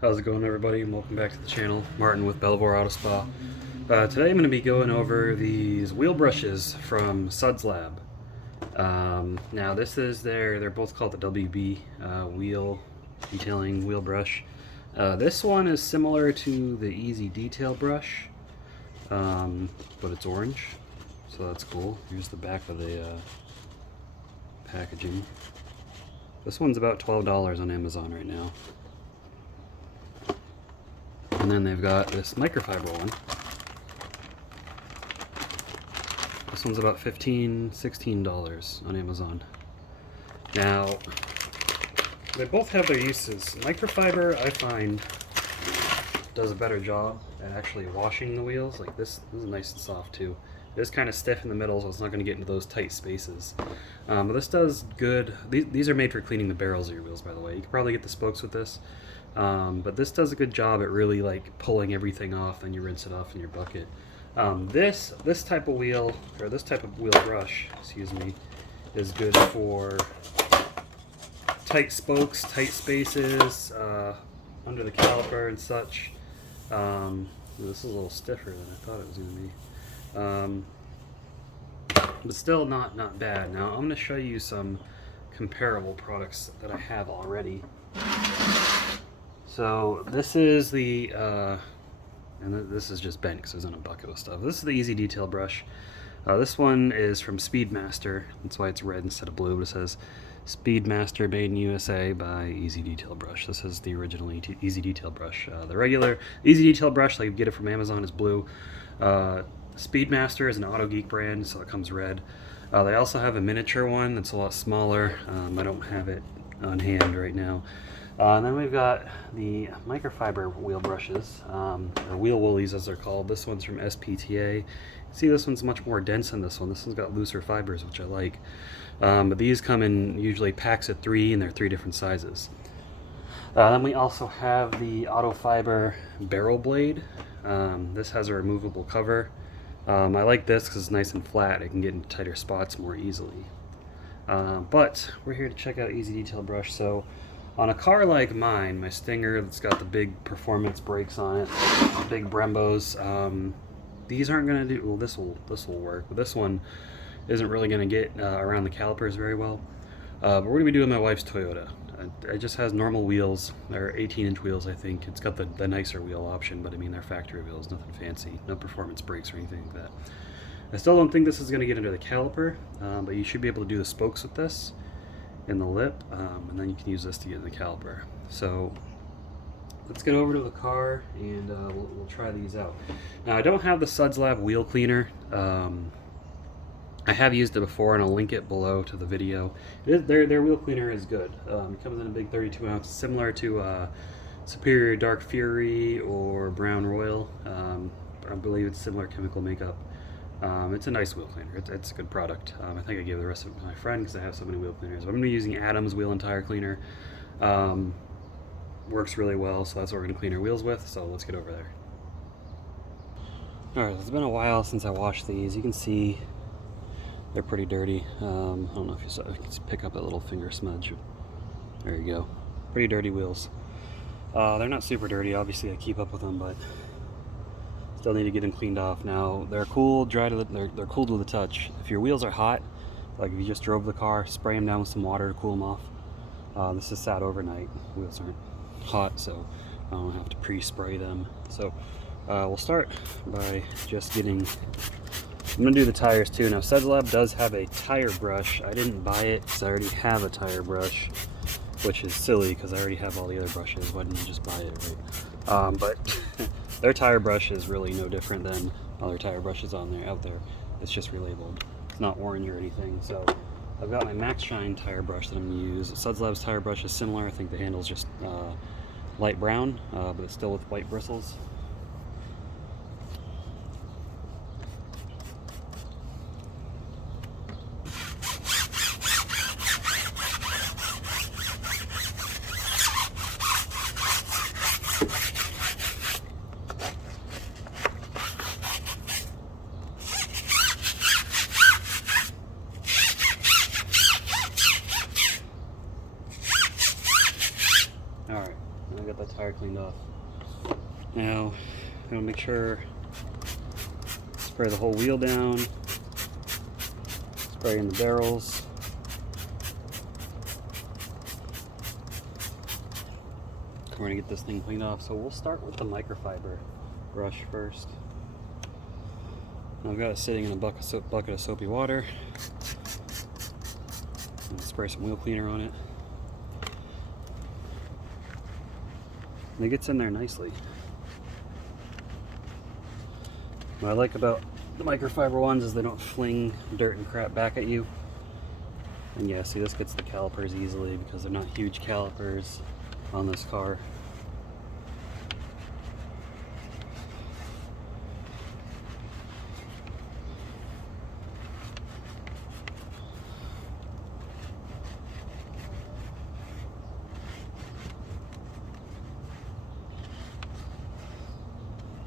How's it going, everybody, and welcome back to the channel. Martin with Belvoir Auto Spa. Today I'm going to be going over these wheel brushes from Suds Lab. Now this is they're both called the WB wheel detailing wheel brush. This one is similar to the Easy Detail brush, but it's orange, so that's cool. Here's the back of the packaging. This one's about $12 on Amazon right now. And then they've got this microfiber one. This one's about $15, $16 on Amazon. Now, they both have their uses. Microfiber, I find, does a better job at actually washing the wheels. Like this is nice and soft too. It is kind of stiff in the middle, so it's not going to get into those tight spaces. But this does good. These are made for cleaning the barrels of your wheels, by the way. You can probably get the spokes with this. But this does a good job at really like pulling everything off, and you rinse it off in your bucket. This type of wheel, or this type of wheel brush, excuse me, is good for tight spokes, tight spaces, under the caliper and such. This is a little stiffer than I thought it was going to be. But still not bad. Now I'm going to show you some comparable products that I have already. So this is the, and this is just bent because it's in a bucket with stuff. This is the Easy Detail brush. This one is from Speedmaster. That's why it's red instead of blue, but it says Speedmaster made in USA by Easy Detail brush. This is the original Easy Detail brush. The regular Easy Detail brush, like you get it from Amazon, is blue. Speedmaster is an Auto Geek brand, so it comes red. They also have a miniature one that's a lot smaller. I don't have it on hand right now. And then we've got the microfiber wheel brushes, or wheel woolies as they're called. This one's from SPTA. See, this one's much more dense than this one. This one's got looser fibers, which I like. But these come in usually packs of 3, and they're 3 different sizes. Then we also have the Auto Fiber barrel blade. This has a removable cover. I like this because it's nice and flat. It can get into tighter spots more easily. But we're here to check out Easy Detail brush. So on a car like mine, my Stinger that's got the big performance brakes on it, big Brembos, these aren't going to do, well, this will work, but this one isn't really going to get around the calipers very well. But we're going to be doing my wife's Toyota. It just has normal wheels. They're 18-inch wheels, I think. It's got the nicer wheel option, but I mean, they're factory wheels, nothing fancy, no performance brakes or anything like that. I still don't think this is going to get under the caliper, but you should be able to do the spokes with this in the lip, and then you can use this to get in the caliper. So let's get over to the car and we'll try these out. Now I don't have the Suds Lab wheel cleaner. I have used it before, and I'll link it below to the video. Their wheel cleaner is good. It comes in a big 32 ounce, similar to Superior Dark Fury or Brown Royal. I believe it's similar chemical makeup. It's a nice wheel cleaner. It's a good product. I think I gave the rest of it to my friend because I have so many wheel cleaners. But I'm going to be using Adam's wheel and tire cleaner. Works really well, so that's what we're going to clean our wheels with. So let's get over there. Alright, it's been a while since I washed these. You can see they're pretty dirty. I don't know if you can pick up that little finger smudge. There you go. Pretty dirty wheels. They're not super dirty. Obviously I keep up with them, but still need to get them cleaned off. Now they're cool, they're cool to the touch. If your wheels are hot, like if you just drove the car, spray them down with some water to cool them off. This is sat overnight. Wheels aren't hot, so I don't have to pre-spray them. So we'll start by just getting. I'm gonna do the tires too. Now Suds Lab does have a tire brush. I didn't buy it because I already have a tire brush, which is silly because I already have all the other brushes. Why didn't you just buy it, right? But their tire brush is really no different than other tire brushes out there. It's just relabeled. It's not orange or anything. So I've got my Max Shine tire brush that I'm going to use. Suds Lab's tire brush is similar. I think the handle's just light brown, but it's still with white bristles. Alright, I got that tire cleaned off. off. Now, I'm gonna make sure, spray the whole wheel down, spray in the barrels. We're gonna get this thing cleaned off, so we'll start with the microfiber brush first. I've got it sitting in a bucket of soapy water. And spray some wheel cleaner on it. And it gets in there nicely. What I like about the microfiber ones is they don't fling dirt and crap back at you. And yeah, see, this gets the calipers easily because they're not huge calipers on this car.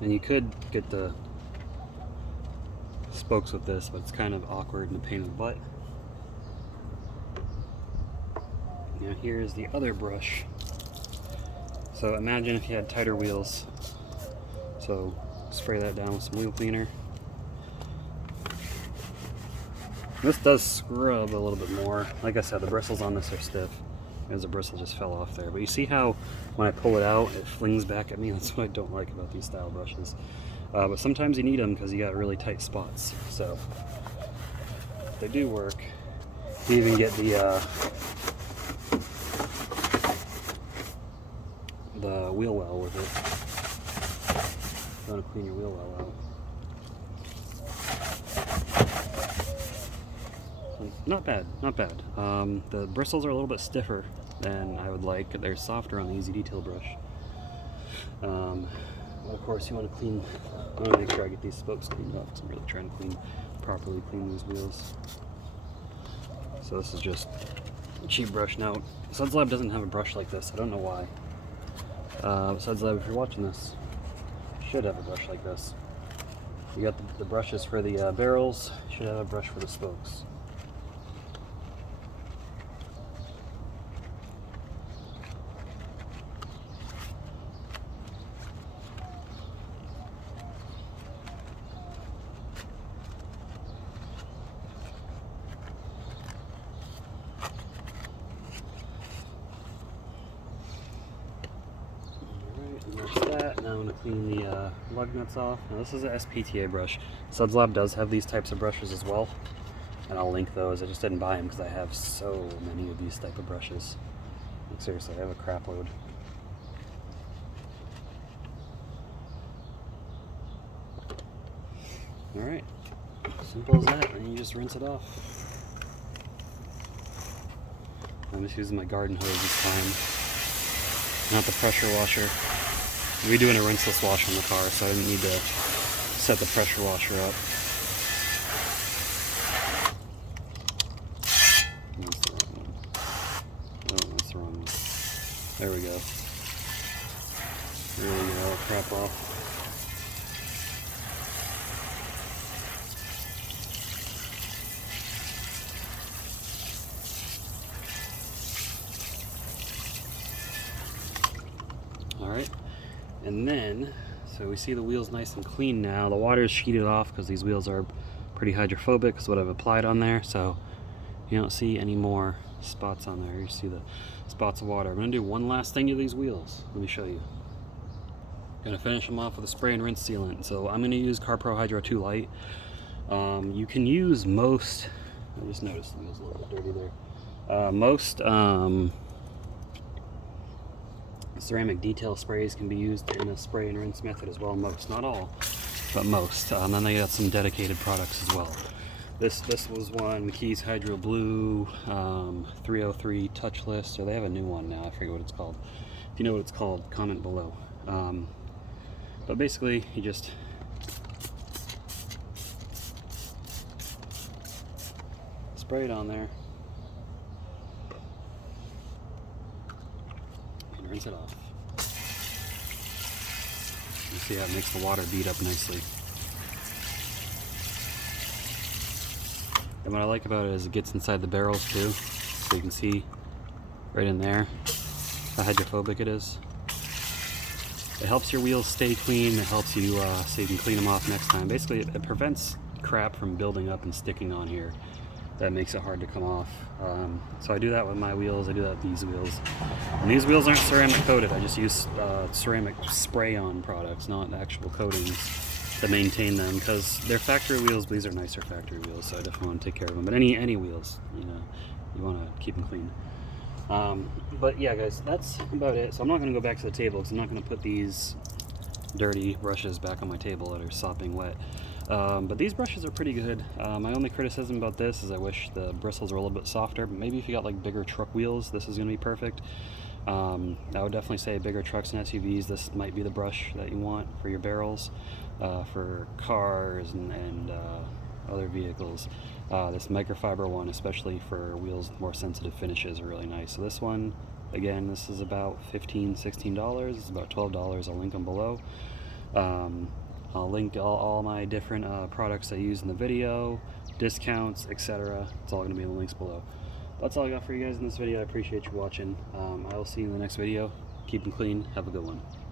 And you could get the spokes with this, but it's kind of awkward and a pain in the butt. Now here's the other brush. So imagine if you had tighter wheels. So spray that down with some wheel cleaner. This does scrub a little bit more. Like I said, the bristles on this are stiff, as the bristle just fell off there. But you see how when I pull it out, it flings back at me? That's what I don't like about these style brushes. But sometimes you need them because you got really tight spots. So they do work. You even get the wheel well with it. You want to clean your wheel well out. So, not bad, not bad. The bristles are a little bit stiffer than I would like. They're softer on the Easy Detail brush. Well, of course, you want to clean. I want to make sure I get these spokes cleaned up because I'm really trying to properly clean these wheels. So this is just a cheap brush. Now, Suds Lab doesn't have a brush like this. I don't know why. Suds Lab, if you're watching this, you should have a brush like this. You got the brushes for the barrels. You should have a brush for the spokes. Now I'm going to clean the lug nuts off. Now this is a SPTA brush. Suds Lab does have these types of brushes as well, and I'll link those. I just didn't buy them because I have so many of these type of brushes. Like, seriously, I have a crap load. Alright, simple as that, and you just rinse it off. I'm just using my garden hose this time, not the pressure washer. We're doing a rinseless wash on the car, so I didn't need to set the pressure washer up. That's the wrong one. Oh, that's the wrong one. There we go. Really get all the crap off. Alright. And then, so we see the wheel's nice and clean now. The water is sheeted off because these wheels are pretty hydrophobic, is what I've applied on there. So you don't see any more spots on there. You see the spots of water. I'm going to do one last thing to these wheels. Let me show you. I'm going to finish them off with a spray and rinse sealant. So I'm going to use CarPro Hydro 2 Light. You can use most, I just noticed the wheel's a little bit dirty there. Most ceramic detail sprays can be used in a spray and rinse method as well. Most, not all, but most. And then they got some dedicated products as well. This was one, McKee's Hydro Blue 303 Touchless, or they have a new one now. I forget what it's called. If you know what it's called, comment below. But basically, you just spray it on there and rinse it off. You see how it makes the water bead up nicely. And what I like about it is it gets inside the barrels too, so you can see right in there how hydrophobic it is. It helps your wheels stay clean. It helps you so you can clean them off next time. Basically, it prevents crap from building up and sticking on here. That makes it hard to come off. So I do that with my wheels. I do that with these wheels. And these wheels aren't ceramic coated. I just use ceramic spray-on products, not actual coatings, to maintain them, because they're factory wheels. But these are nicer factory wheels, so I definitely want to take care of them. But any wheels, you know, you want to keep them clean. But yeah, guys, that's about it. So I'm not going to go back to the table because I'm not going to put these dirty brushes back on my table that are sopping wet. But these brushes are pretty good. My only criticism about this is I wish the bristles were a little bit softer. But maybe if you got like bigger truck wheels, this is going to be perfect. I would definitely say bigger trucks and SUVs, this might be the brush that you want for your barrels. For cars and other vehicles, this microfiber one, especially for wheels with more sensitive finishes, are really nice. So this one, again, this is about $15–16. It's about $12. I'll link them below. I'll link all my different products I use in the video, discounts, etc. It's all going to be in the links below. That's all I got for you guys in this video. I appreciate you watching. I will see you in the next video. Keep them clean. Have a good one.